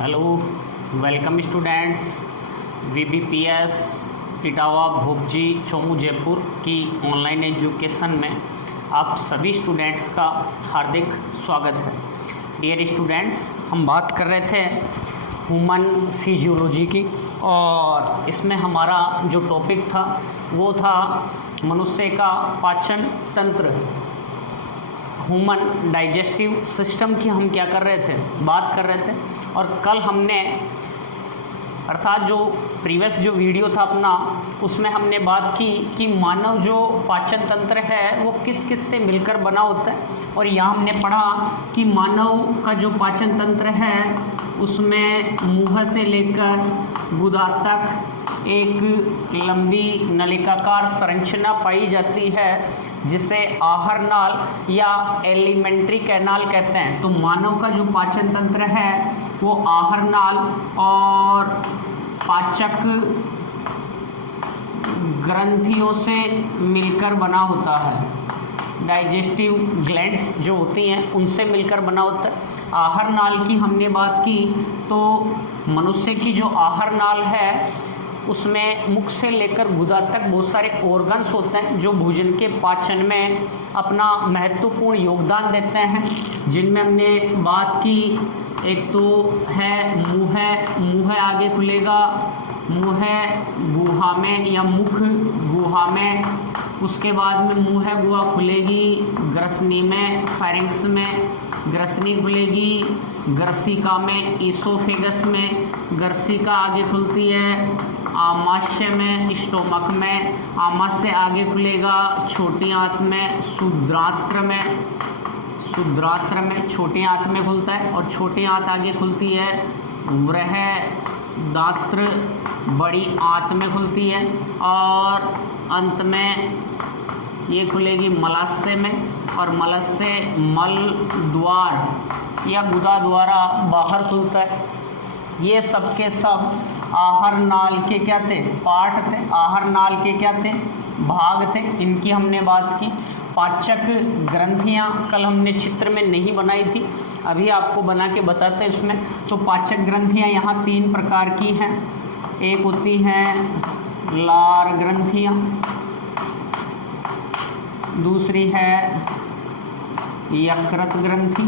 Hello, welcome students. VBPS Etawah भोपजी चोमू जयपुर की online education में आप सभी स्टूडेंट्स का हार्दिक स्वागत है। डियर स्टूडेंट्स, हम बात कर रहे थे ह्यूमन फिजियोलॉजी की और इसमें हमारा जो टॉपिक था वो था मनुष्य का पाचन तंत्र, ह्यूमन डाइजेस्टिव सिस्टम की हम क्या कर रहे थे, बात कर रहे थे। और कल हमने अर्थात जो प्रीवियस जो वीडियो था अपना, उसमें हमने बात की कि मानव जो पाचन तंत्र है वो किस किस से मिलकर बना होता है। और यहाँ हमने पढ़ा कि मानव का जो पाचन तंत्र है उसमें मुंह से लेकर गुदा तक एक लंबी नलिकाकार संरचना पाई जाती है जिसे आहार नाल या एलिमेंट्री कैनाल कहते हैं। तो मानव का जो पाचन तंत्र है वो आहार नाल और पाचक ग्रंथियों से मिलकर बना होता है। डाइजेस्टिव ग्लैंड्स जो होती हैं उनसे मिलकर बना होता है। आहार नाल की हमने बात की तो मनुष्य की जो आहार नाल है उसमें मुख से लेकर गुदा तक बहुत सारे ऑर्गन्स होते हैं जो भोजन के पाचन में अपना महत्वपूर्ण योगदान देते हैं, जिनमें हमने बात की। एक तो है मुंह आगे खुलेगा, मुंह गुहा में या मुख गुहा में, उसके बाद में मुंह गुहा खुलेगी ग्रसनी में, फेरिंक्स में ग्रसनी खुलेगी, ग्रसिका में, ईसोफेगस में ग्रसिका आगे खुलती है, आमाशय में, स्टोमक में, आमाशय आगे खुलेगा, छोटी आंत में, शुद्रांत्र में छोटी आंत में खुलता है और छोटी आंत आगे खुलती है बृहदात्र बड़ी आंत में खुलती है और अंत में ये खुलेगी मलाशय में और मलाशय मल द्वार या गुदा द्वारा बाहर खुलता है। ये सब के सब आहार नाल के क्या थे, पार्ट थे, आहार नाल के क्या थे, भाग थे। इनकी हमने बात की। पाचक ग्रंथियां कल हमने चित्र में नहीं बनाई थी, अभी आपको बना के बताते हैं इसमें। तो पाचक ग्रंथियां यहाँ 3 प्रकार की हैं। एक होती हैं लार ग्रंथियां, दूसरी है यकृत ग्रंथि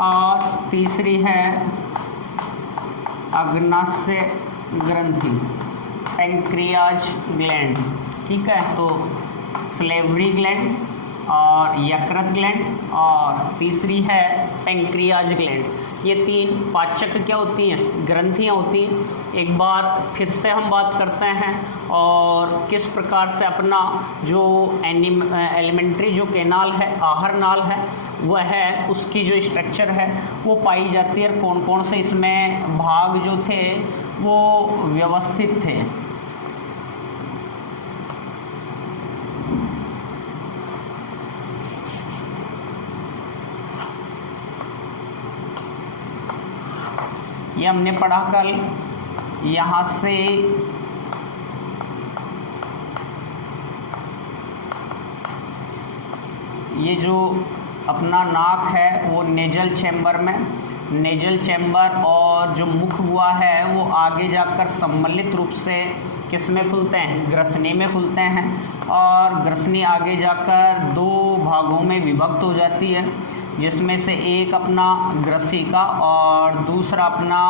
और तीसरी है अग्नाशय ग्रंथि, पैंक्रियाज ग्लैंड। ठीक है, तो सलेवरी ग्लैंड और यकृत ग्लैंड और तीसरी है पैंक्रियाज ग्लैंड। ये 3 पाचक क्या होती हैं, ग्रंथियां होती हैं। एक बार फिर से हम बात करते हैं और किस प्रकार से अपना जो एलिमेंट्री जो कैनाल है, आहार नाल है, वह है उसकी जो स्ट्रक्चर है वो पाई जाती है और कौन कौन से इसमें भाग जो थे वो व्यवस्थित थे। ये हमने पढ़ा कल। यहाँ से ये जो अपना नाक है वो नेजल चैम्बर में, नेजल चैम्बर और जो मुख हुआ है वो आगे जाकर सम्मिलित रूप से किस में खुलते हैं, ग्रसनी में खुलते हैं और ग्रसनी आगे जाकर 2 भागों में विभक्त हो जाती है, जिसमें से एक अपना ग्रसिका और दूसरा अपना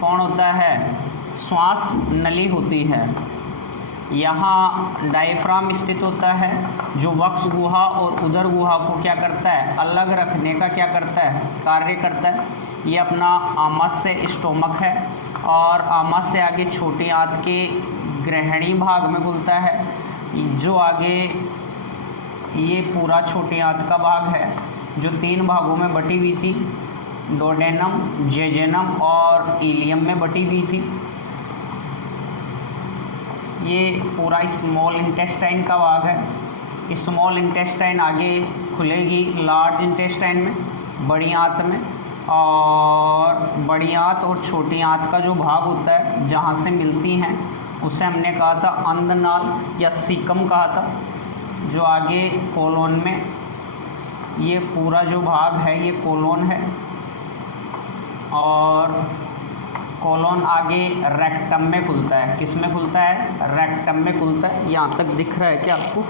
कौन होता है, श्वास नली होती है। यहाँ डायफ्राम स्थित होता है जो वक्ष गुहा और उदर गुहा को क्या करता है, अलग रखने का क्या करता है, कार्य करता है। ये अपना आमाशय स्टोमक है और आमाशय आगे छोटी आंत के ग्रहणी भाग में खुलता है, जो आगे ये पूरा छोटी आंत का भाग है जो 3 भागों में बटी हुई थी, डोडेनम, जेजेनम और इलियम में बटी हुई थी। ये पूरा स्मॉल इंटेस्टाइन का भाग है। स्मॉल इंटेस्टाइन आगे खुलेगी लार्ज इंटेस्टाइन में, बड़ी आंत में, और बड़ी आंत और छोटी आंत का जो भाग होता है जहाँ से मिलती हैं उसे हमने कहा था अंधनाल या सीकम कहा था, जो आगे कोलोन में ये पूरा जो भाग है ये कोलोन है। और कोलोन आगे रेक्टम में खुलता है। किस में खुलता है? रेक्टम में खुलता है। यहाँ तक दिख रहा है क्या आपको?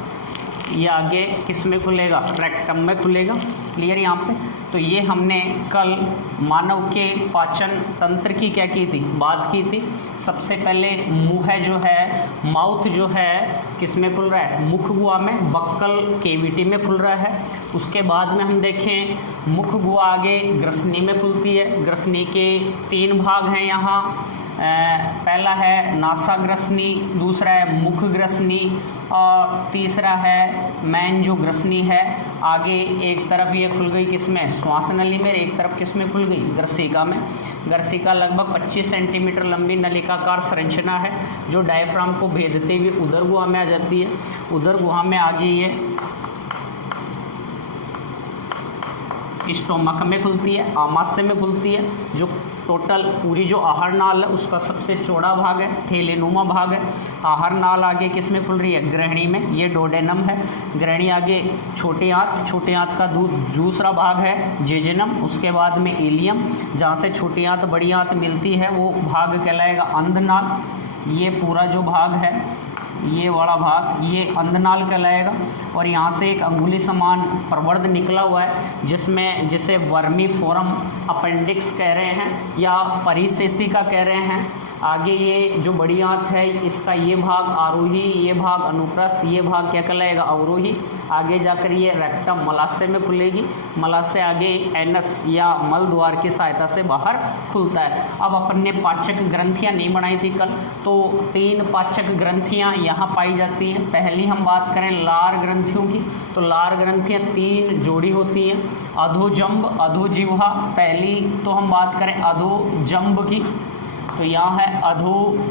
ये आगे किस में खुलेगा? रेक्टम में खुलेगा। क्लियर यहाँ पे? तो ये हमने कल मानव के पाचन तंत्र की क्या की थी? बात की थी। सबसे पहले मुंह जो है, माउथ जो है किस में खुल रहा है? मुख गुहा में, बक्कल केविटी में खुल रहा है। उसके बाद में हम देखें मुख गुहा आगे ग्रसनी में खुलती है। ग्रसनी के 3 भाग हैं यहाँ। पहला है नासाग्रसनी, दूसरा है मुख ग्रसनी और तीसरा है मैन जो ग्रसनी है। आगे एक तरफ ये खुल गई किसमें? श्वास नली में। एक तरफ किसमें खुल गई? ग्रसिका में। ग्रसिका लगभग 25 सेंटीमीटर लंबी नलिकाकार संरचना है जो डायफ्राम को भेदते हुए उदर गुहा में आ जाती है। उदर गुहा में आगे ये स्टोमक में खुलती है, आमाशय में खुलती है। जो टोटल पूरी जो आहार नाल है उसका सबसे चौड़ा भाग है, थैलेनुमा भाग है। आहार नाल आगे किस में खुल रही है? ग्रहणी में। ये डोडेनम है। ग्रहणी आगे छोटे आंत, छोटे आंत का दूसरा भाग है जेजेनम। उसके बाद में एलियम, जहाँ से छोटी आंत बड़ी आंत मिलती है वो भाग कहलाएगा अंधनाल। ये पूरा जो भाग है, ये वाला भाग, ये अंधनाल कहलाएगा। और यहाँ से एक अंगुली समान प्रवर्ध निकला हुआ है जिसे वर्मीफोरम अपेंडिक्स कह रहे हैं या परिसेसिका कह रहे हैं। आगे ये जो बड़ी आंत है इसका ये भाग आरोही, ये भाग अनुप्रस्थ, ये भाग क्या कहलाएगा? अवरोही। आगे जाकर ये रेक्टम मलाशय में खुलेगी। मलाशय आगे एनस या मल द्वार की सहायता से बाहर खुलता है। अब अपन ने पाचक ग्रंथियां नहीं बनाई थी कल, तो 3 पाचक ग्रंथियां यहाँ पाई जाती हैं। पहली हम बात करें लार ग्रंथियों की, तो लार ग्रंथियां 3 जोड़ी होती हैं। अधोजंब, अधोजिह्वा। पहली तो हम बात करें अधोजंब की, तो यहाँ है अधोजंब।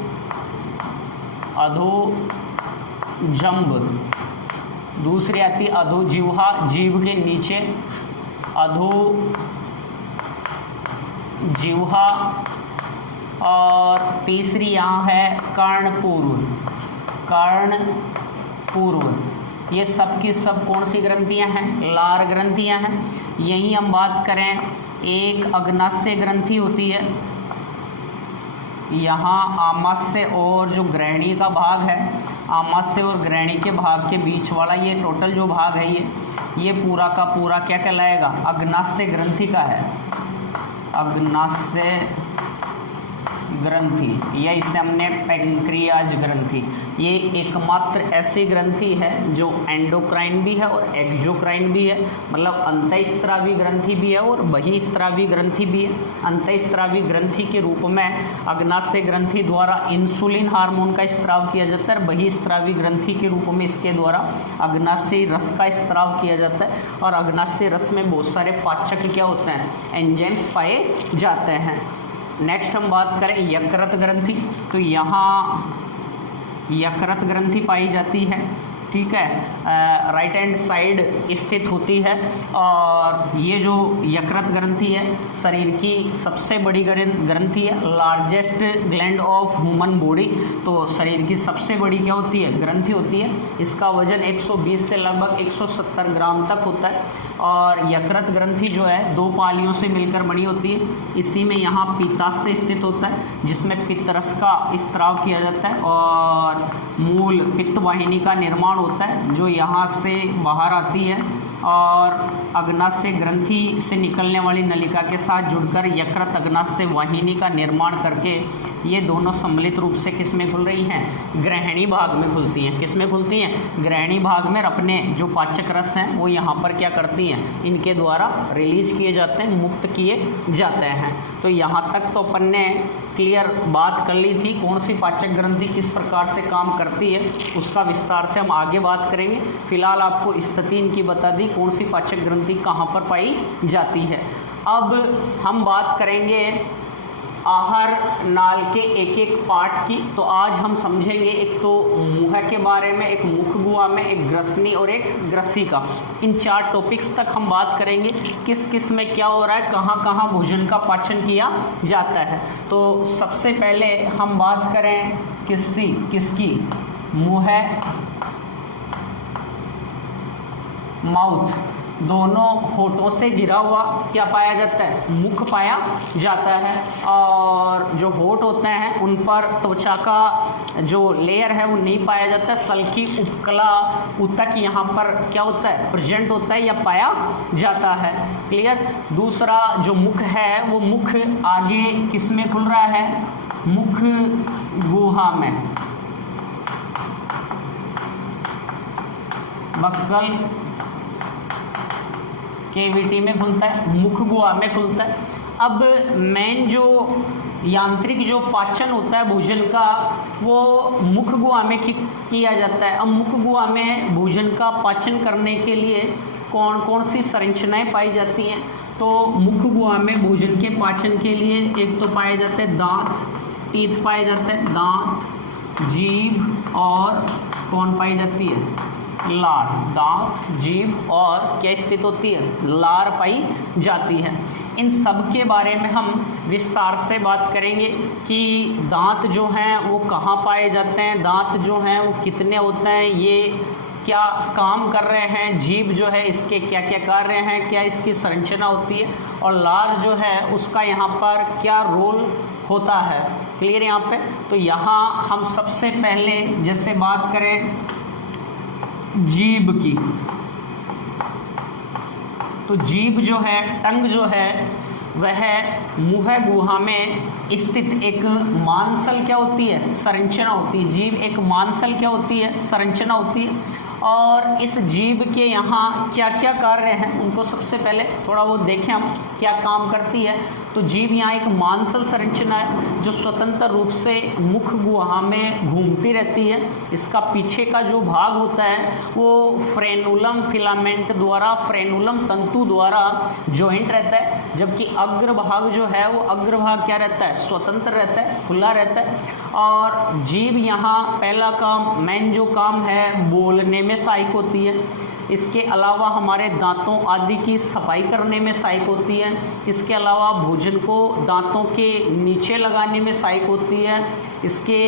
दूसरी आती अधोजिह्वा, जीभ के नीचे अधोजिह्वा। और तीसरी यहाँ है कर्णपूर्व। कर्णपूर्व। ये सब की सब कौन सी ग्रंथियाँ हैं? लार ग्रंथियाँ हैं। यहीं हम बात करें एक अग्नाशय ग्रंथि होती है। यहाँ आमाशय और जो ग्रहणी का भाग है, आमाशय और ग्रहणी के भाग के बीच वाला ये टोटल जो भाग है ये पूरा का पूरा क्या कहलाएगा? अग्नाशय ग्रंथि का है। अग्नाशय ग्रंथि, या इसे हमने पैंक्रियाज ग्रंथि। ये एकमात्र ऐसी ग्रंथि है जो एंडोक्राइन भी है और एक्सोक्राइन भी है, मतलब अंतःस्रावी ग्रंथि भी है और बहिस्रावी ग्रंथि भी है। अंतःस्रावी ग्रंथि के रूप में अग्नाशय ग्रंथि द्वारा इंसुलिन हार्मोन का स्त्राव किया जाता है। बहिस्रावी ग्रंथि के रूप में इसके द्वारा अग्नाशय रस का स्त्राव किया जाता है। और अग्नाशय रस में बहुत सारे पाचक क्या होते हैं? एंजाइम्स पाए जाते हैं। नेक्स्ट हम बात करें यकृत ग्रंथि, तो यहाँ यकृत ग्रंथि पाई जाती है। ठीक है, राइट हैंड साइड स्थित होती है। और ये जो यकृत ग्रंथि है शरीर की सबसे बड़ी ग्रंथि है, largest gland of human body. तो शरीर की सबसे बड़ी क्या होती है? ग्रंथि होती है। इसका वजन 120 से लगभग 170 ग्राम तक होता है। और यकृत ग्रंथि जो है 2 पालियों से मिलकर बनी होती है। इसी में यहाँ पित्ताशय स्थित होता है जिसमें पित्तरस का स्त्राव किया जाता है और मूल पित्त वाहिनी का निर्माण होता है जो यहाँ से बाहर आती है और अग्नाशय ग्रंथि से निकलने वाली नलिका के साथ जुड़कर यकृत अग्नाशय वाहिनी का निर्माण करके ये दोनों सम्मिलित रूप से किस में खुल रही हैं? ग्रहणी भाग में खुलती हैं। किस में खुलती हैं? ग्रहणी भाग में। अपने जो पाचक रस हैं वो यहाँ पर क्या करती हैं? इनके द्वारा रिलीज किए जाते हैं, मुक्त किए जाते हैं। तो यहाँ तक तो अपन ने क्लियर बात कर ली थी कौन सी पाचक ग्रंथि किस प्रकार से काम करती है, उसका विस्तार से हम आगे बात करेंगे। फिलहाल आपको स्थिति इनकी बता दी कौन सी पाचक ग्रंथि कहाँ पर पाई जाती है। अब हम बात करेंगे आहार नाल के एक एक पार्ट की। तो आज हम समझेंगे एक तो मुंह के बारे में, एक मुख गुहा में, एक ग्रसनी और एक ग्रसिका। इन 4 टॉपिक्स तक हम बात करेंगे किस किस में क्या हो रहा है, कहाँ कहाँ भोजन का पाचन किया जाता है। तो सबसे पहले हम बात करें किसकी? मुंह, माउथ। दोनों होठों से घिरा हुआ क्या पाया जाता है, मुख पाया जाता है। और जो होठ होते हैं उन पर त्वचा का जो लेयर है वो नहीं पाया जाता, सल्की उपकला ऊतक यहाँ पर क्या होता है, प्रेजेंट होता है या पाया जाता है। क्लियर। दूसरा जो मुख है वो मुख आगे किस में खुल रहा है, मुख गुहा में, बक्कल केविटी में खुलता है, मुख गुहा में खुलता है। अब मेन जो यांत्रिक जो पाचन होता है भोजन का वो मुख गुहा में किया जाता है। अब मुख गुहा में भोजन का पाचन करने के लिए कौन कौन सी संरचनाएं पाई जाती हैं, तो मुख गुहा में भोजन के पाचन के लिए एक तो पाए जाते हैं दांत, टीथ पाए जाते हैं, दांत, जीभ और कौन पाई जाती है, लार। दांत, जीभ और क्या स्थित होती है, लार पाई जाती है। इन सब के बारे में हम विस्तार से बात करेंगे कि दांत जो हैं वो कहाँ पाए जाते हैं, दांत जो हैं वो कितने होते हैं, ये क्या काम कर रहे हैं, जीभ जो है इसके क्या क्या कार्य हैं, क्या इसकी संरचना होती है, और लार जो है उसका यहाँ पर क्या रोल होता है। क्लियर यहाँ पे। तो यहाँ हम सबसे पहले जैसे बात करें जीभ की, तो जीभ जो है, टंग जो है वह मुंह गुहा में स्थित एक मांसल क्या होती है, संरचना होती है। जीभ एक मांसल क्या होती है, संरचना होती है। और इस जीभ के यहाँ क्या क्या कार्य हैं उनको सबसे पहले थोड़ा वो देखें हम क्या काम करती है। तो जीभ यहाँ एक मांसल संरचना है जो स्वतंत्र रूप से मुख गुहा में घूमती रहती है। इसका पीछे का जो भाग होता है वो फ्रेनुलम फिलामेंट द्वारा, फ्रेनुलम तंतु द्वारा ज्वाइंट रहता है, जबकि अग्रभाग जो है वो अग्रभाग क्या रहता है, स्वतंत्र रहता है, खुला रहता है। और जीभ यहाँ पहला काम, मेन जो काम है, बोलने में सहायक होती है। इसके अलावा हमारे दांतों आदि की सफाई करने में सहायक होती है। इसके अलावा भोजन को दांतों के नीचे लगाने में सहायक होती है। इसके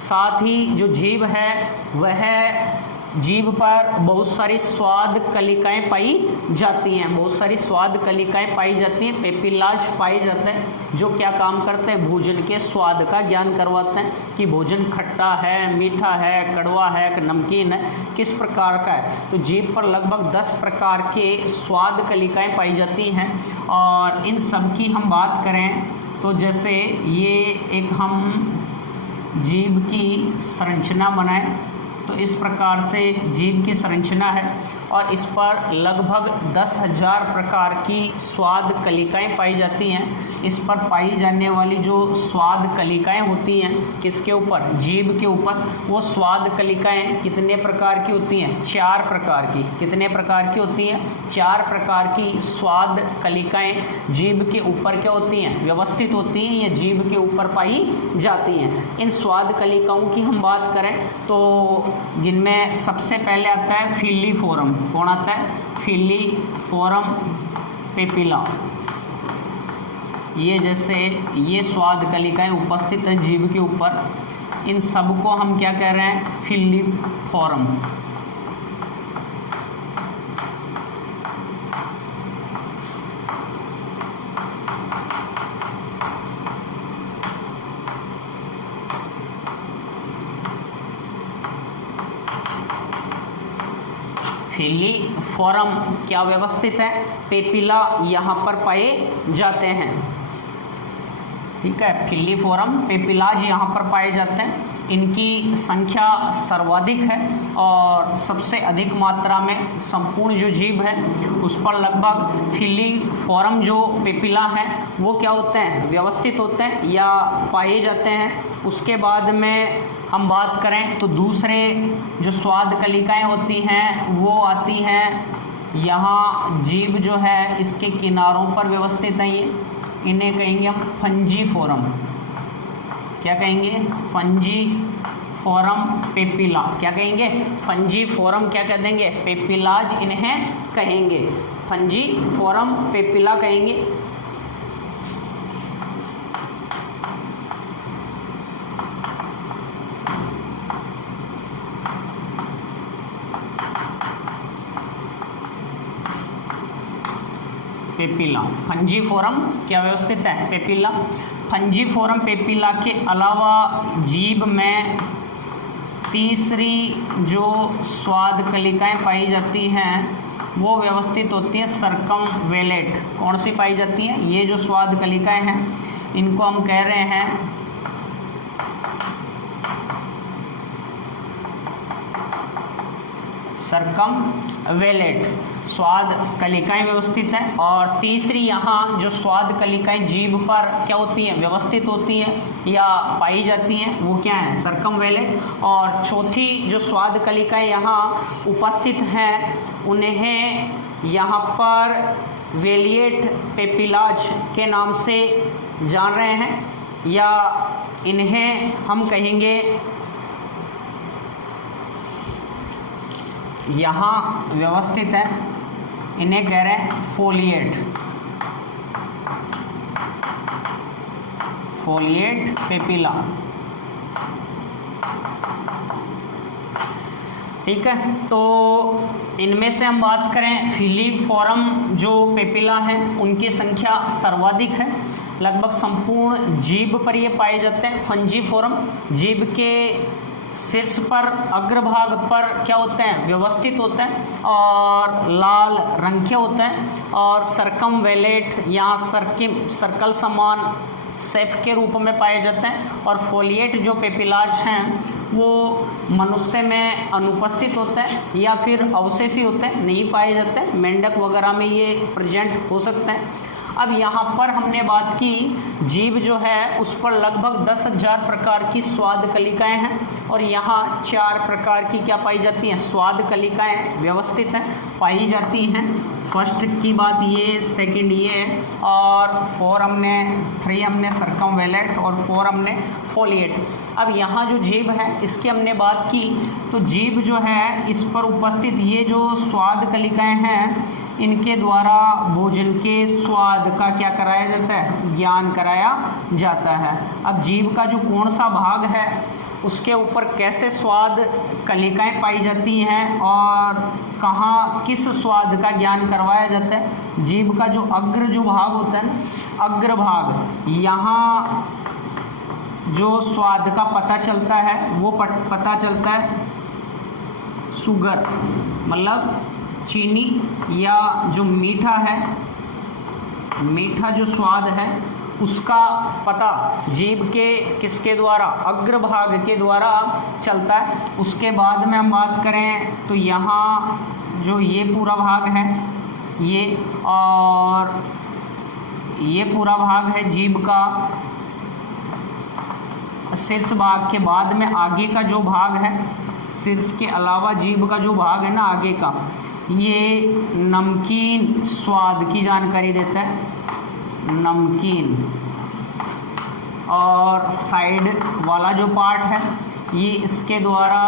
साथ ही जो जीभ है वह जीभ पर बहुत सारी स्वाद कलिकाएं पाई जाती हैं, बहुत सारी स्वाद कलिकाएं पाई जाती हैं, पेपिलाज पाए जाते हैं जो क्या काम करते हैं, भोजन के स्वाद का ज्ञान करवाते हैं कि भोजन खट्टा है, मीठा है, कड़वा है, नमकीन है, किस प्रकार का है। तो जीभ पर लगभग 10 प्रकार के स्वाद कलिकाएं पाई जाती हैं। और इन सब की हम बात करें तो जैसे ये एक हम जीभ की संरचना बनाएं तो इस प्रकार से जीभ की संरचना है और इस पर लगभग 10,000 प्रकार की स्वाद कलिकाएं पाई जाती हैं। इस पर पाई जाने वाली जो स्वाद कलिकाएं होती हैं किसके ऊपर, जीभ के ऊपर, वो स्वाद कलिकाएं कितने प्रकार की होती हैं, 4 प्रकार की। कितने प्रकार की होती हैं, 4 प्रकार की स्वाद कलिकाएं जीभ के ऊपर क्या होती हैं, व्यवस्थित होती हैं, ये जीभ के ऊपर पाई जाती हैं। इन स्वाद कलिकाओं की हम बात करें तो जिनमें सबसे पहले आता है फिलीफोरम। कौन आता है, फिलीफोरम पेपिला। ये जैसे ये स्वाद कलिकाएं उपस्थित हैं जीभ के ऊपर, इन सब को हम क्या कह रहे हैं, फिलीफोरम। फिलीफोरम क्या व्यवस्थित है, पेपिला यहाँ पर पाए जाते हैं। ठीक है, फिलीफोरम पेपिलाज यहाँ पर पाए जाते हैं। इनकी संख्या सर्वाधिक है और सबसे अधिक मात्रा में संपूर्ण जो जीभ है उस पर लगभग फिलीफोरम जो पेपिला हैं वो क्या होते हैं, व्यवस्थित होते हैं या पाए जाते हैं। उसके बाद में हम बात करें तो दूसरे जो स्वाद कलिकाएं होती हैं वो आती हैं यहाँ, जीभ जो है इसके किनारों पर व्यवस्थित है, ये इन्हें कहेंगे हम फंजीफोरम। क्या कहेंगे, फंजीफोरम पेपिला। क्या कहेंगे, फंजीफोरम क्या कह देंगे, पेपिलाज इन्हें कहेंगे, फंजीफोरम पेपिला कहेंगे। पेपिला। फंजीफोरम क्या व्यवस्थित है? पेपिला। फंजीफोरम पेपिला के अलावा जीभ में तीसरी जो स्वाद कलिकाएं पाई जाती हैं वो व्यवस्थित होती है सर्कमवेलेट। कौन सी पाई जाती है? ये जो स्वाद कलिकाएं हैं इनको हम कह रहे हैं सर्कमवेलेट स्वाद कलिकाएं व्यवस्थित हैं। और तीसरी यहाँ जो स्वाद कलिकाएं जीभ पर क्या होती हैं? व्यवस्थित होती हैं या पाई जाती हैं, वो क्या है? सर्कमवेलेट। और चौथी जो स्वाद कलिकाएं यहाँ उपस्थित हैं उन्हें यहाँ पर वेलिएट पेपिलाज के नाम से जान रहे हैं, या इन्हें हम कहेंगे यहाँ व्यवस्थित है, इन्हें कह रहे हैं फोलिएट, फोलिएट पेपिला। ठीक है, तो इनमें से हम बात करें फिलीफोरम जो पेपिला है उनकी संख्या सर्वाधिक है, लगभग संपूर्ण जीभ पर ये पाए जाते हैं। फंजीफोरम जीभ के शीर्ष पर अग्रभाग पर क्या होते हैं? व्यवस्थित होते हैं और लाल रंग के होते हैं। और सर्कमवेलेट यहाँ सर्कल समान शेप के रूप में पाए जाते हैं। और फोलिएट जो पेपिलाज हैं वो मनुष्य में अनुपस्थित होते हैं या फिर अवशेषी होते हैं, नहीं पाए जाते हैं। मेंढक वगैरह में ये प्रेजेंट हो सकते हैं। अब यहाँ पर हमने बात की जीभ जो है उस पर लगभग 10,000 प्रकार की स्वाद कलिकाएं हैं और यहाँ 4 प्रकार की क्या पाई जाती हैं? स्वाद कलिकाएं व्यवस्थित हैं, पाई जाती हैं। फर्स्ट की बात ये, सेकंड ये है, और 3 हमने सर्कमवेलेट और 4 हमने फोलिएट। अब यहाँ जो जीभ है इसकी हमने बात की, तो जीभ जो है इस पर उपस्थित ये जो स्वाद कलिकाएं हैं इनके द्वारा भोजन के स्वाद का क्या कराया जाता है? ज्ञान कराया जाता है। अब जीभ का जो कौन सा भाग है उसके ऊपर कैसे स्वाद कलिकाएं पाई जाती हैं और कहाँ किस स्वाद का ज्ञान करवाया जाता है? जीभ का जो जो भाग होता है ना, अग्रभाग, यहाँ जो स्वाद का पता चलता है वो पता चलता है शुगर, मतलब चीनी या जो मीठा है, मीठा जो स्वाद है उसका पता जीभ के किसके द्वारा? अग्रभाग के द्वारा चलता है। उसके बाद में हम बात करें तो यहाँ जो ये पूरा भाग है ये, और ये पूरा भाग है जीभ का शीर्ष भाग के बाद में आगे का जो भाग है, शीर्ष के अलावा जीभ का जो भाग है ना आगे का, ये नमकीन स्वाद की जानकारी देता है, नमकीन। और साइड वाला जो पार्ट है ये इसके द्वारा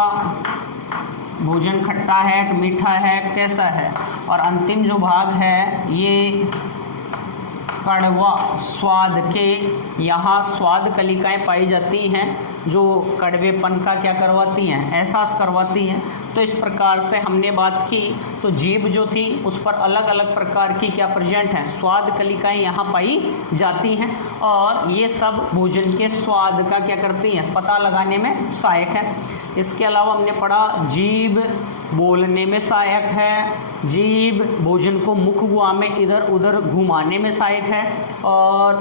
भोजन खट्टा है, मीठा है, कैसा है। और अंतिम जो भाग है ये कड़वा स्वाद के, यहाँ स्वाद कलिकाएं पाई जाती हैं जो कड़वेपन का क्या करवाती हैं? एहसास करवाती हैं। तो इस प्रकार से हमने बात की, तो जीभ जो थी उस पर अलग अलग प्रकार की क्या प्रेजेंट हैं? स्वाद कलिकाएं यहाँ पाई जाती हैं और ये सब भोजन के स्वाद का क्या करती हैं? पता लगाने में सहायक है। इसके अलावा हमने पढ़ा जीभ बोलने में सहायक है, जीभ भोजन को मुख गुहा में इधर उधर घुमाने में सहायक है, और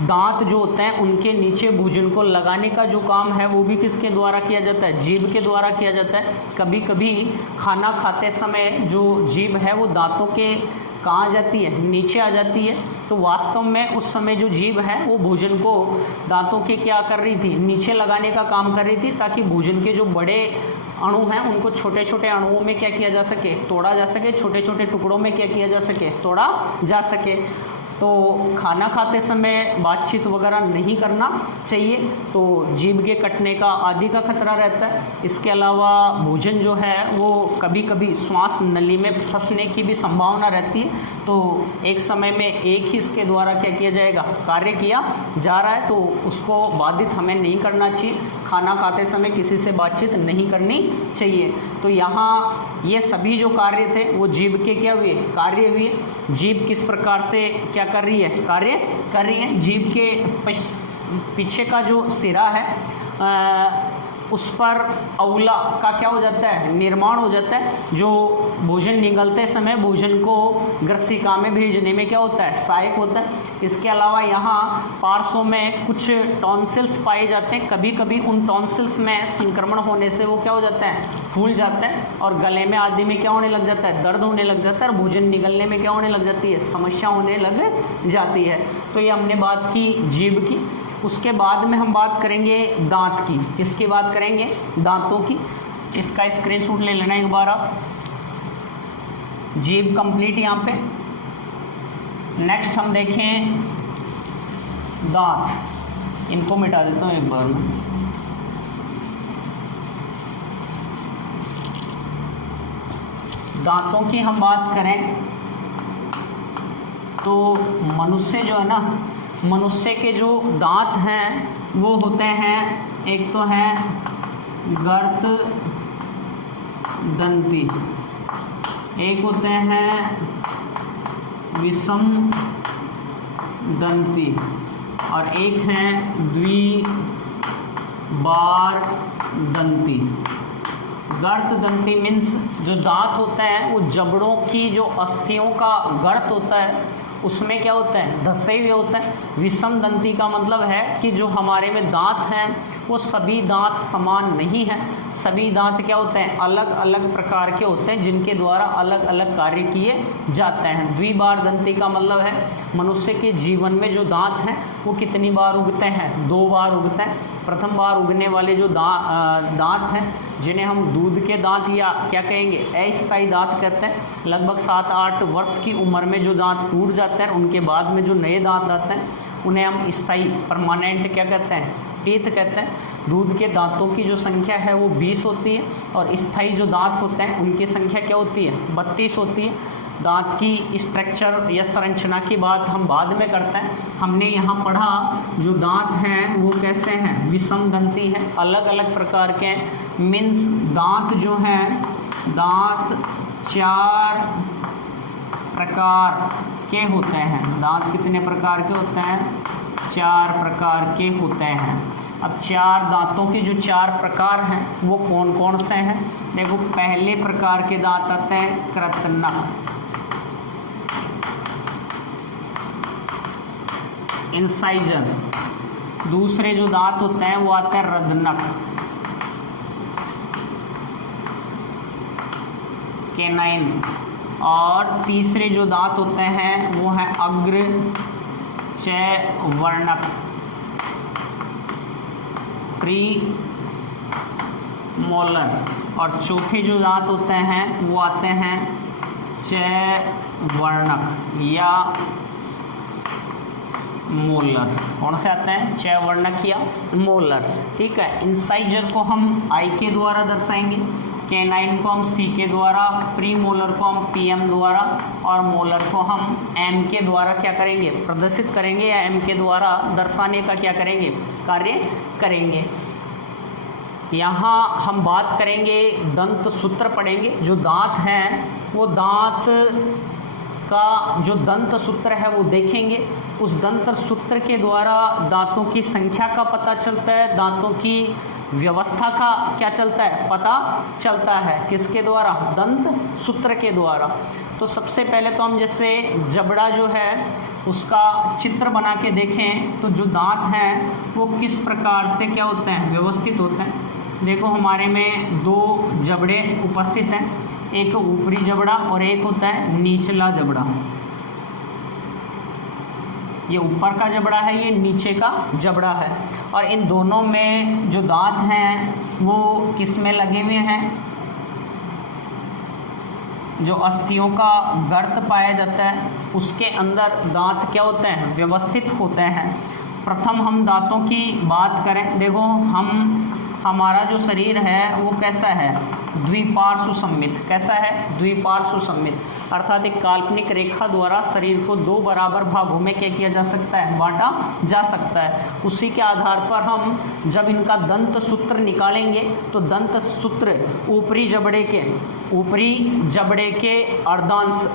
दांत जो होते हैं उनके नीचे भोजन को लगाने का जो काम है वो भी किसके द्वारा किया जाता है? जीभ के द्वारा किया जाता है। कभी कभी खाना खाते समय जो जीभ है वो दांतों के कहाँ आ जाती है? नीचे आ जाती है। तो वास्तव में उस समय जो जीभ है वो भोजन को दांतों के क्या कर रही थी? नीचे लगाने का काम कर रही थी, ताकि भोजन के जो बड़े अणु हैं उनको छोटे छोटे अणुओं में क्या किया जा सके? तोड़ा जा सके, छोटे छोटे टुकड़ों में क्या किया जा सके? तोड़ा जा सके। तो खाना खाते समय बातचीत वगैरह नहीं करना चाहिए, तो जीभ के कटने का आदि का खतरा रहता है। इसके अलावा भोजन जो है वो कभी कभी श्वास नली में फंसने की भी संभावना रहती है, तो एक समय में एक ही इसके द्वारा क्या किया जाएगा? कार्य किया जा रहा है, तो उसको बाधित हमें नहीं करना चाहिए। खाना खाते समय किसी से बातचीत नहीं करनी चाहिए। तो यहाँ ये सभी जो कार्य थे वो जीभ के क्या हुए, कार्य हुए। जीभ किस प्रकार से क्या कर रही है, कार्य कर रही है। जीभ के पीछे का जो सिरा है उस पर अवला का क्या हो जाता है, निर्माण हो जाता है, जो भोजन निगलते समय भोजन को ग्रसिका में भेजने में क्या होता है, सहायक होता है। इसके अलावा यहाँ पार्श्व में कुछ टॉन्सिल्स पाए जाते हैं। कभी कभी उन टॉन्सिल्स में संक्रमण होने से वो क्या हो जाता है, फूल जाता है और गले में आदि में क्या होने लग जाता है, दर्द होने लग जाता है और भोजन निगलने में क्या होने लग जाती है, समस्या होने लग जाती है। तो ये हमने बात की जीभ की। उसके बाद में हम बात करेंगे दांत की। किसकी बात करेंगे, दांतों की। इसका स्क्रीनशॉट ले लेना एक बार आप। जीभ कंप्लीट यहाँ पे। नेक्स्ट हम देखें दांत। इनको मिटा देता हूँ एक बार में। दांतों की हम बात करें तो मनुष्य जो है ना, मनुष्य के जो दांत हैं वो होते हैं, एक तो है गर्त दंती, एक होते हैं विषम दंती और एक है द्विबार दंती। गर्त दंती मीन्स जो दांत होता है वो जबड़ों की जो अस्थियों का गर्त होता है उसमें क्या होता है, धसे हुए होता है। विषम दंती का मतलब है कि जो हमारे में दांत हैं वो सभी दांत समान नहीं हैं। सभी दांत क्या होते हैं, अलग अलग प्रकार के होते हैं जिनके द्वारा अलग अलग कार्य किए जाते हैं। द्विबार दंती का मतलब है मनुष्य के जीवन में जो दांत हैं वो कितनी बार उगते हैं, 2 बार उगते हैं। प्रथम बार उगने वाले जो दांत हैं जिन्हें हम दूध के दांत या क्या कहेंगे, अस्थायी दांत कहते हैं। लगभग 7-8 वर्ष की उम्र में जो दांत टूट जाते हैं उनके बाद में जो नए दांत आते हैं उन्हें हम स्थायी परमानेंट क्या कहते हैं, टीथ कहते हैं। दूध के दांतों की जो संख्या है वो 20 होती है और स्थायी जो दांत होते हैं उनकी संख्या क्या होती है, 32 होती है। दांत की स्ट्रक्चर या संरचना की बात हम बाद में करते हैं। हमने यहाँ पढ़ा जो दांत हैं वो कैसे हैं, विषम दंती हैं, अलग अलग प्रकार के हैं। मीन्स दांत जो हैं, दांत 4 प्रकार के होते हैं। दांत कितने प्रकार के होते हैं, 4 प्रकार के होते हैं। अब 4 दांतों के जो 4 प्रकार हैं वो कौन कौन से हैं, देखो। पहले प्रकार के दांत आते हैं कृतनक, इंसाइजर। दूसरे जो दांत होते हैं वो आते हैं रदनक, केनाइन। और तीसरे जो दांत होते हैं वो हैं अग्र चैवर्णक, प्री मोलर। और चौथे जो दांत होते हैं वो आते हैं चैवर्णक या मोलर। कौन से आते हैं, चैवर्णक या मोलर, ठीक है। इंसाइजर को हम आई के द्वारा दर्शाएंगे, केनाइन को हम सी के द्वारा, प्री मोलर को हम पीएम द्वारा और मोलर को हम एम के द्वारा क्या करेंगे, प्रदर्शित करेंगे या एम के द्वारा दर्शाने का क्या करेंगे, कार्य करेंगे। यहाँ हम बात करेंगे दंत सूत्र पढ़ेंगे। जो दांत हैं वो दांत का जो दंत सूत्र है वो देखेंगे। उस दंत सूत्र के द्वारा दांतों की संख्या का पता चलता है, दांतों की व्यवस्था का क्या चलता है, पता चलता है। किसके द्वारा, दंत सूत्र के द्वारा। तो सबसे पहले तो हम जैसे जबड़ा जो है उसका चित्र बना के देखें तो जो दांत हैं वो किस प्रकार से क्या होते हैं, व्यवस्थित होते हैं। देखो हमारे में 2 जबड़े उपस्थित हैं, एक ऊपरी जबड़ा और एक होता है निचला जबड़ा। ये ऊपर का जबड़ा है, ये नीचे का जबड़ा है। और इन दोनों में जो दांत हैं वो किस में लगे हुए हैं, जो अस्थियों का गर्त पाया जाता है उसके अंदर दांत क्या होते हैं, व्यवस्थित होते हैं। प्रथम हम दांतों की बात करें, देखो हमारा जो शरीर है वो कैसा है, द्विपार्श्व सममित। कैसा है? द्विपार्श्व सममित, अर्थात एक काल्पनिक रेखा द्वारा शरीर को दो बराबर भागों में क्या किया जा सकता है? बांटा जा सकता है। उसी के आधार पर हम जब इनका दंत सूत्र निकालेंगे तो दंत सूत्र ऊपरी जबड़े के अर्धांश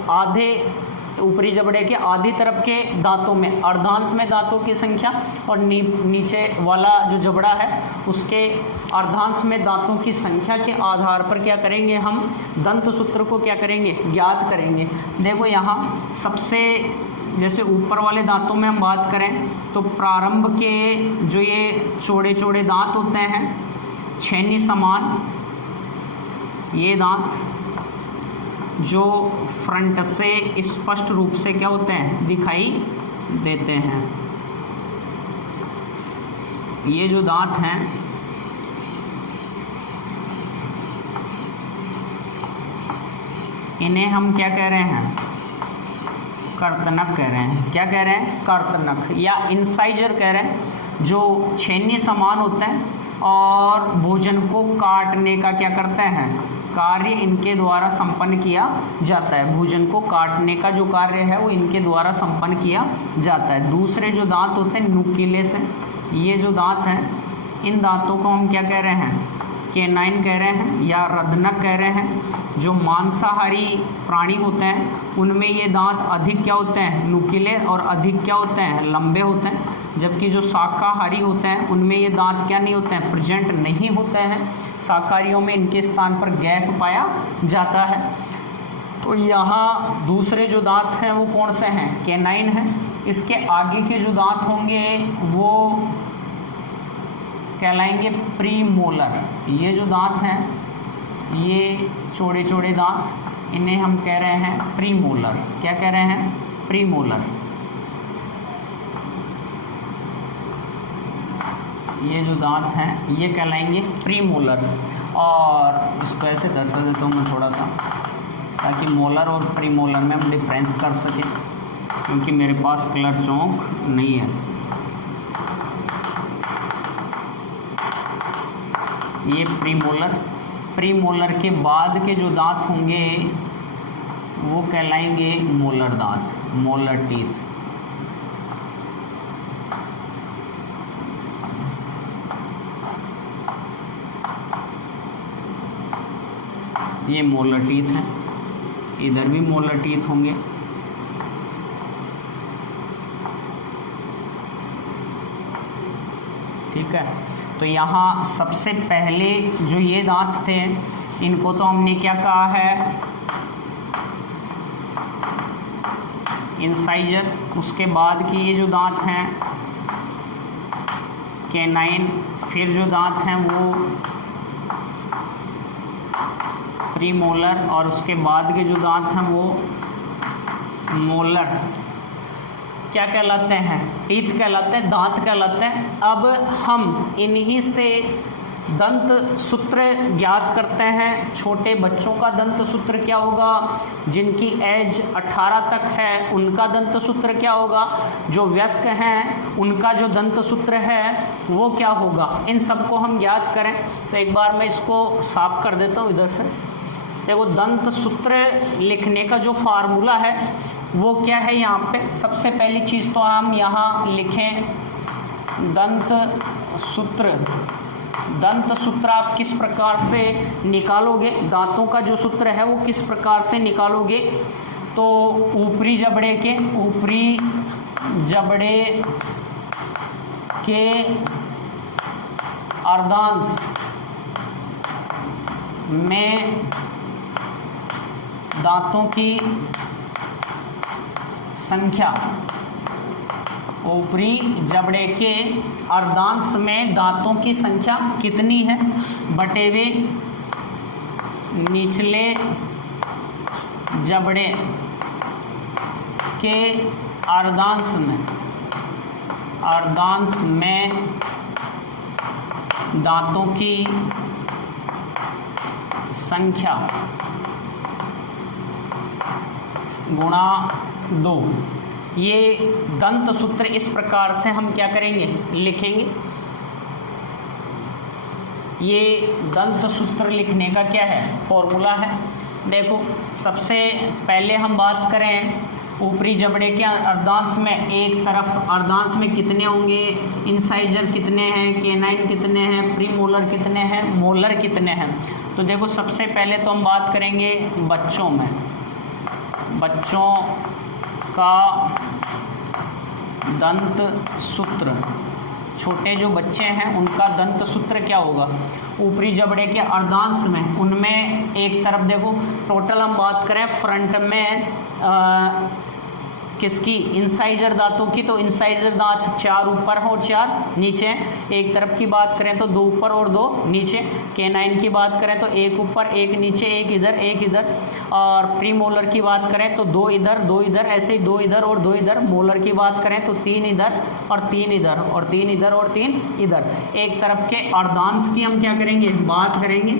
ऊपरी जबड़े के आधी तरफ के दांतों में अर्धांश में दांतों की संख्या और नीचे वाला जो जबड़ा है उसके अर्धांश में दांतों की संख्या के आधार पर क्या करेंगे? हम दंत सूत्र को क्या करेंगे? ज्ञात करेंगे। देखो यहाँ सबसे जैसे ऊपर वाले दांतों में हम बात करें तो प्रारंभ के जो ये चौड़े चौड़े दांत होते हैं, छेनी समान ये दांत जो फ्रंट से स्पष्ट रूप से क्या होते हैं? दिखाई देते हैं। ये जो दांत हैं इन्हें हम क्या कह रहे हैं? कर्तनक कह रहे हैं। क्या कह रहे हैं? कर्तनक या इंसाइजर कह रहे हैं। जो छेनी समान होते हैं और भोजन को काटने का क्या करते हैं? कार्य इनके द्वारा संपन्न किया जाता है। भोजन को काटने का जो कार्य है वो इनके द्वारा संपन्न किया जाता है। दूसरे जो दांत होते हैं न्यूक्लियस से, ये जो दांत हैं इन दांतों को हम क्या कह रहे हैं? कैनाइन कह रहे हैं या रदनक कह रहे हैं। जो मांसाहारी प्राणी होते हैं उनमें ये दांत अधिक क्या होते हैं? नुकीले और अधिक क्या होते हैं? लंबे होते हैं। जबकि जो शाकाहारी होते हैं उनमें ये दांत क्या नहीं होते हैं? प्रेजेंट नहीं होते हैं। शाकाहारियों में इनके स्थान पर गैप पाया जाता है। तो यहाँ दूसरे जो दांत हैं वो कौन से हैं? कैनाइन हैं। इसके आगे के जो दांत होंगे वो कहलाएंगे प्रीमोलर। ये जो दांत हैं ये चौड़े चौड़े दांत इन्हें हम कह रहे हैं प्रीमोलर। क्या कह रहे हैं? प्रीमोलर। ये जो दांत हैं ये कहलाएंगे प्रीमोलर। और इसको ऐसे दर्शा देता हूँ मैं थोड़ा सा ताकि मोलर और प्रीमोलर में हम डिफरेंस कर सकें, क्योंकि मेरे पास कलर चौक नहीं है। ये प्रीमोलर के बाद के जो दांत होंगे वो कहलाएंगे मोलर दांत, मोलर टीथ। ये मोलर टीथ हैं। इधर भी मोलर टीथ होंगे। ठीक है, तो यहाँ सबसे पहले जो ये दांत थे इनको तो हमने क्या कहा है? इंसाइजर। उसके बाद की ये जो दांत हैं कैनाइन। फिर जो दांत हैं वो प्रीमोलर और उसके बाद के जो दांत हैं वो मोलर। क्या कहलाते हैं? टीथ कहलाते हैं, दांत कहलाते हैं। अब हम इन्हीं से दंत सूत्र ज्ञात करते हैं। छोटे बच्चों का दंत सूत्र क्या होगा? जिनकी एज 18 तक है उनका दंत सूत्र क्या होगा? जो वयस्क हैं उनका जो दंत सूत्र है वो क्या होगा? इन सबको हम ज्ञात करें तो एक बार मैं इसको साफ कर देता हूँ इधर से। देखो, दंत सूत्र लिखने का जो फार्मूला है वो क्या है? यहाँ पे सबसे पहली चीज़ तो हम यहाँ लिखें दंत सूत्र। दंत सूत्र आप किस प्रकार से निकालोगे? दांतों का जो सूत्र है वो किस प्रकार से निकालोगे? तो ऊपरी जबड़े के अर्धांश में दांतों की संख्या, ऊपरी जबड़े के अर्धांश में दांतों की संख्या कितनी है बटे वे निचले जबड़े के अर्धांश में दांतों की संख्या गुणा 2। ये दंत सूत्र इस प्रकार से हम क्या करेंगे? लिखेंगे। ये दंत सूत्र लिखने का क्या है, फॉर्मूला है। देखो सबसे पहले हम बात करें ऊपरी जबड़े के अर्धांश में, एक तरफ अर्धांश में कितने होंगे, इंसाइजर कितने हैं, केनाइन कितने हैं, प्रीमोलर कितने हैं, मोलर कितने हैं। तो देखो सबसे पहले तो हम बात करेंगे बच्चों में, बच्चों का दंत सूत्र, छोटे जो बच्चे हैं उनका दंत सूत्र क्या होगा, ऊपरी जबड़े के अर्धांश में, उनमें एक तरफ देखो टोटल हम बात करें फ्रंट में किसकी, इंसाइजर दांतों की, तो इंसाइजर दांत 4 ऊपर और 4 नीचे। एक तरफ की बात करें तो 2 ऊपर और 2 नीचे। केनाइन की बात करें तो 1 ऊपर 1 नीचे, 1 इधर 1 इधर। और प्रीमोलर की बात करें तो 2 इधर 2 इधर, ऐसे ही 2 इधर और 2 इधर। मोलर की बात करें तो 3 इधर और 3 इधर और 3 इधर और 3 इधर। एक तरफ के अर्धांश की हम क्या करेंगे, बात करेंगे,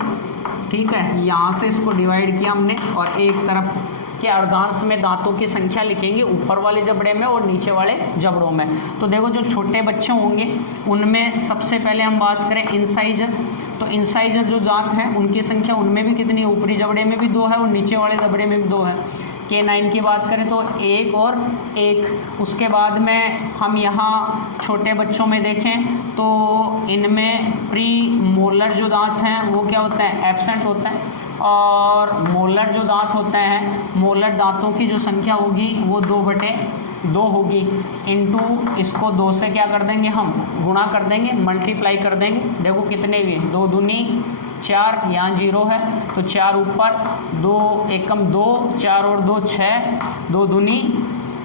ठीक है। यहाँ से इसको डिवाइड किया हमने और एक तरफ के अर्धांश में दांतों की संख्या लिखेंगे ऊपर वाले जबड़े में और नीचे वाले जबड़ों में। तो देखो जो छोटे बच्चे होंगे उनमें सबसे पहले हम बात करें इंसाइजर, तो इंसाइजर जो दांत हैं उनकी संख्या उनमें भी कितनी है, ऊपरी जबड़े में भी 2 है और नीचे वाले जबड़े में भी 2 है। केनाइन की बात करें तो 1 और 1। उसके बाद में हम यहाँ छोटे बच्चों में देखें तो इनमें प्री मोलर जो दांत हैं वो क्या होते हैं, एब्सेंट होते हैं। और मोलर जो दांत होते हैं, मोलर दांतों की जो संख्या होगी वो 2/2 होगी। इनटू इसको 2 से क्या कर देंगे, हम गुणा कर देंगे, मल्टीप्लाई कर देंगे। देखो कितने भी, 2 दूनी 4, यहाँ 0 है तो 4 ऊपर 2 एकम 2, 4 और 2 6, 2 दूनी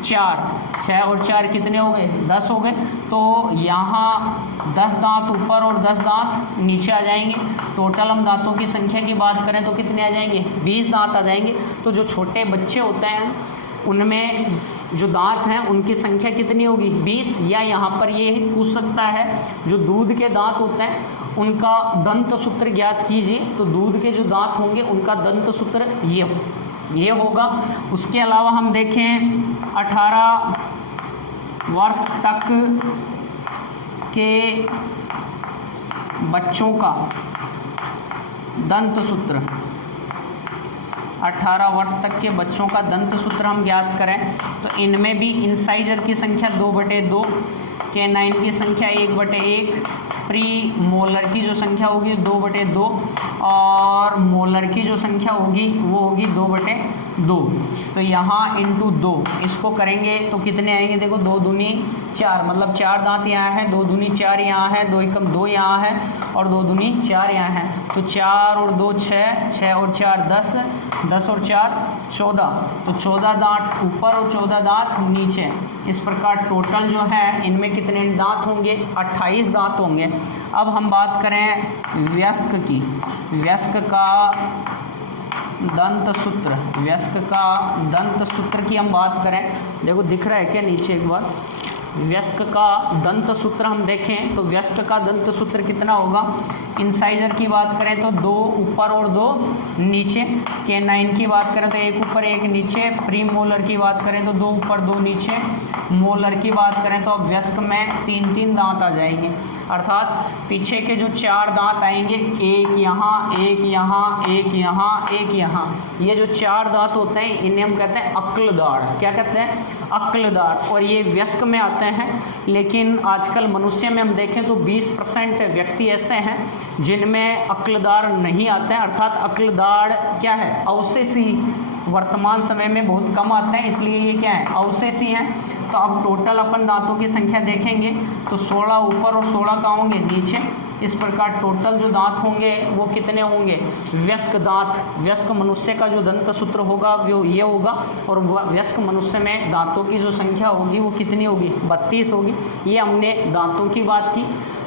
4, 6 और 4 कितने हो गए, 10 हो गए। तो यहाँ 10 दांत ऊपर और 10 दांत नीचे आ जाएंगे। टोटल हम दांतों की संख्या की बात करें तो कितने आ जाएंगे, 20 दांत आ जाएंगे। तो जो छोटे बच्चे होते हैं उनमें जो दांत हैं उनकी संख्या कितनी होगी, 20। या यहाँ पर ये पूछ सकता है जो दूध के दांत होते हैं उनका दंत सूत्र ज्ञात कीजिए। तो दूध के जो दांत होंगे उनका दंत सूत्र ये होगा। उसके अलावा हम देखें 18 वर्ष तक के बच्चों का दंत सूत्र, 18 वर्ष तक के बच्चों का दंत सूत्र हम ज्ञात करें तो इनमें भी इंसाइजर की संख्या 2/2, केनाइन की संख्या 1/1, प्री मोलर की जो संख्या होगी 2/2 और मोलर की जो संख्या होगी वो होगी 2/2। तो यहाँ इंटू 2 इसको करेंगे तो कितने आएंगे, देखो 2 दूनी 4, मतलब 4 दांत यहाँ है, 2 दूनी 4 यहाँ है, 2 एकम 2 यहाँ है और 2 दूनी 4 यहाँ है। तो 4 और 2 6, 6 और 4 10, 10 और 4 14। तो 14 दांत ऊपर और 14 दांत नीचे। इस प्रकार टोटल जो है इनमें कितने दांत होंगे, 28 दांत होंगे। अब हम बात करें वयस्क की, वयस्क का दंत सूत्र, वयस्क का दंत सूत्र की हम बात करें, देखो दिख रहा है क्या नीचे एक बार, वयस्क का दंत सूत्र हम देखें तो वयस्क का दंत सूत्र कितना होगा, इंसाइजर की बात करें तो 2 ऊपर और 2 नीचे। केनाइन की बात करें तो 1 ऊपर 1 नीचे। प्री मोलर की बात करें तो 2 ऊपर 2 नीचे। मोलर की बात करें तो अब वयस्क में 3-3 दांत आ जाएंगे, अर्थात पीछे के जो 4 दांत आएंगे, एक यहाँ, एक यहाँ, एक यहाँ, एक यहाँ, ये जो 4 दांत होते हैं इन्हें हम कहते हैं अक्लदाढ़। क्या कहते हैं, अक्लदाढ़। और ये वयस्क में आते हैं। लेकिन आजकल मनुष्य में हम देखें तो 20% व्यक्ति ऐसे हैं जिनमें अक्लदाढ़ नहीं आते हैं, अर्थात अक्लदाढ़ क्या है, अवशेषी वर्तमान समय में बहुत कम आते हैं, इसलिए ये क्या है, अवशेषी हैं। तो अब टोटल अपन दांतों की संख्या देखेंगे तो 16 ऊपर और 16 कहाँ होंगे, नीचे। इस प्रकार टोटल जो दांत होंगे वो कितने होंगे, वयस्क दांत। वयस्क मनुष्य का जो दंत सूत्र होगा वो ये होगा और वयस्क मनुष्य में दांतों की जो संख्या होगी वो कितनी होगी, 32 होगी। ये हमने दांतों की बात की।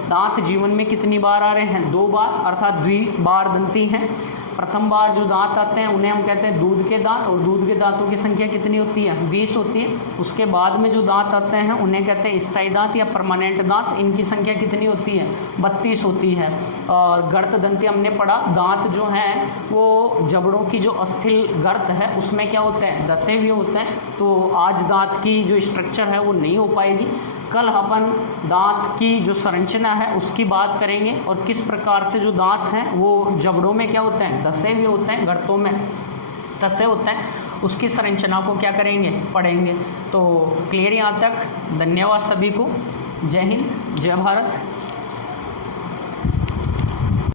दांत जीवन में कितनी बार आ रहे हैं, 2 बार, अर्थात द्विबारदंती हैं। प्रथम बार जो दांत आते हैं उन्हें हम कहते हैं दूध के दांत, और दूध के दांतों की संख्या कितनी होती है, 20 होती है। उसके बाद में जो दांत आते हैं उन्हें कहते हैं स्थायी दांत या परमानेंट दांत, इनकी संख्या कितनी होती है, 32 होती है। और गर्त दंती हमने पढ़ा, दांत जो हैं वो जबड़ों की जो अस्थिल गर्त है उसमें क्या होते हैं, दसे हुए होते हैं। तो आज दांत की जो स्ट्रक्चर है वो नहीं हो पाएगी, कल अपन दांत की जो संरचना है उसकी बात करेंगे और किस प्रकार से जो दांत हैं वो जबड़ों में क्या होते हैं, धसे हुए होते हैं, गर्तों में धसे होते हैं, उसकी संरचना को क्या करेंगे, पढ़ेंगे। तो क्लियर यहाँ तक। धन्यवाद सभी को। जय हिंद, जय भारत।